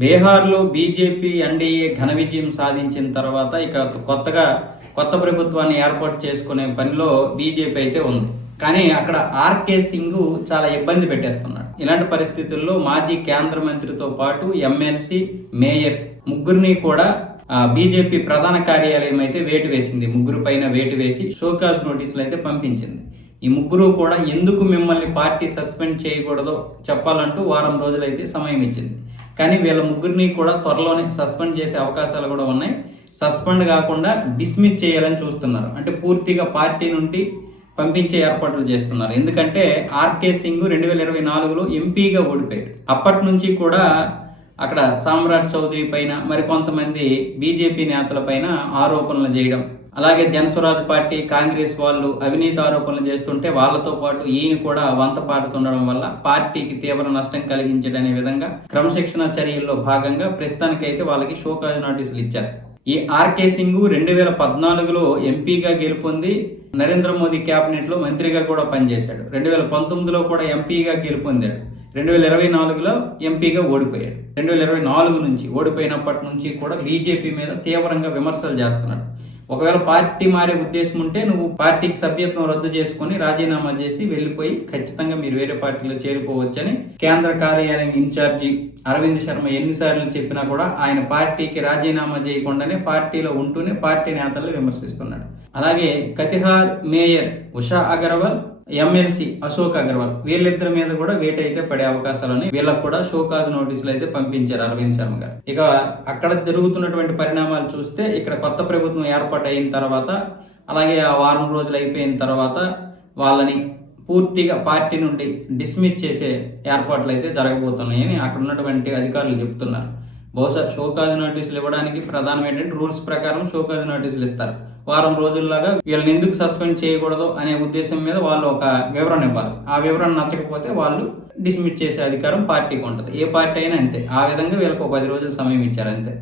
బీహార్లో BJP NDA ఘన విజయం సాధించిన తర్వాత ఇక కొత్తగా కొత్త ప్రభుత్వాన్ని ఏర్పాటు చేసుకునే పనిలో బీజేపీ అయితే ఉంది. కానీ అక్కడ ఆర్కే సింగ్ చాలా ఇబ్బంది పెట్టేస్తున్నాడు. ఇలాంటి పరిస్థితుల్లో మాజీ కేంద్ర మంత్రితో పాటు ఎమ్మెల్సీ మేయర్ ముగ్గురిని కూడా బీజేపీ ప్రధాన కార్యాలయం అయితే వేటు వేసింది ముగ్గురు పైన వేటు వేసి షోకాస్ నోటీసులు అయితే పంపించింది. ఈ ముగ్గురు కూడా ఎందుకు మిమ్మల్ని పార్టీ సస్పెండ్ చేయకూడదో చెప్పాలంటూ వారం రోజులైతే సమయం ఇచ్చింది. కానీ వీళ్ళ ముగ్గురిని కూడా త్వరలోనే సస్పెండ్ చేసే అవకాశాలు కూడా ఉన్నాయి. సస్పెండ్ కాకుండా డిస్మిస్ చేయాలని చూస్తున్నారు. అంటే పూర్తిగా పార్టీ నుండి పంపించే ఏర్పాట్లు చేస్తున్నారు. ఎందుకంటే ఆర్కే సింగ్ రెండు వేల ఇరవై నాలుగులో ఎంపీగా ఓడిపోయాడు. అప్పటి నుంచి కూడా అక్కడ సామ్రాట్ చౌదరి పైన మరికొంతమంది బీజేపీ నేతల పైన ఆరోపణలు చేయడం. అలాగే జనస్వరాజ్ పార్టీ కాంగ్రెస్ వాళ్ళు అవినీతి ఆరోపణలు చేస్తుంటే వాళ్ళతో పాటు ఈయన కూడా వంత పాడుతుండడం వల్ల పార్టీకి తీవ్ర నష్టం కలిగించడనే విధంగా క్రమశిక్షణ చర్యల్లో భాగంగా ప్రస్తుతానికైతే వాళ్ళకి షోకాజ్ నోటీసులు ఇచ్చారు. ఈ ఆర్కే సింగ్ రెండు వేల పద్నాలుగులో ఎంపీగా గెలుపొంది నరేంద్ర మోదీ కేబినెట్లో మంత్రిగా కూడా పనిచేశాడు. రెండు వేల పంతొమ్మిదిలో కూడా ఎంపీగా గెలుపొందాడు. రెండు వేల ఇరవై నాలుగులో ఎంపీగా ఓడిపోయాడు. రెండు వేల ఇరవై నాలుగు నుంచి ఓడిపోయినప్పటి నుంచి కూడా బీజేపీ మీద తీవ్రంగా విమర్శలు చేస్తున్నాడు. ఒకవేళ పార్టీ మారే ఉద్దేశం ఉంటే నువ్వు పార్టీకి సభ్యత్వం రద్దు చేసుకుని రాజీనామా చేసి వెళ్ళిపోయి ఖచ్చితంగా మీరు వేరే పార్టీలో చేరిపోవచ్చని కేంద్ర కార్యాలయం ఇన్ఛార్జి అరవింద్ శర్మ ఎన్నిసార్లు చెప్పినా కూడా ఆయన పార్టీకి రాజీనామా చేయకుండానే పార్టీలో ఉంటూనే పార్టీ నేతలు విమర్శిస్తున్నాడు. అలాగే కతిహార్ మేయర్ ఉషా అగర్వాల్ ఎమ్మెల్సీ అశోక్ అగర్వాల్ వీళ్ళిద్దరి మీద కూడా వేట అయితే పడే అవకాశాలు ఉన్నాయి. వీళ్ళకు కూడా షోకాజ్ నోటీసులు అయితే పంపించారు అరవింద్ శర్మ గారు. ఇక అక్కడ జరుగుతున్నటువంటి పరిణామాలు చూస్తే ఇక్కడ కొత్త ప్రభుత్వం ఏర్పాటు అయిన తర్వాత అలాగే ఆ వారం రోజులు అయిపోయిన తర్వాత వాళ్ళని పూర్తిగా పార్టీ నుండి డిస్మిస్ చేసే ఏర్పాట్లు అయితే జరగబోతున్నాయని అక్కడ ఉన్నటువంటి అధికారులు చెప్తున్నారు. బహుశా షోకాజ్ నోటీసులు ఇవ్వడానికి ప్రధానమైనటువంటి రూల్స్ ప్రకారం షోకాజ్ నోటీసులు ఇస్తారు. వారం రోజుల్లాగా వీళ్ళని ఎందుకు సస్పెండ్ చేయకూడదు అనే ఉద్దేశం మీద వాళ్ళు ఒక వివరణ ఇవ్వాలి. ఆ వివరణ నచ్చకపోతే వాళ్ళు డిస్మిట్ చేసే అధికారం పార్టీకి ఉంటుంది. ఏ పార్టీ అయినా అంతే. ఆ విధంగా వీళ్ళకి ఒక పది రోజులు సమయం ఇచ్చారు అంతే.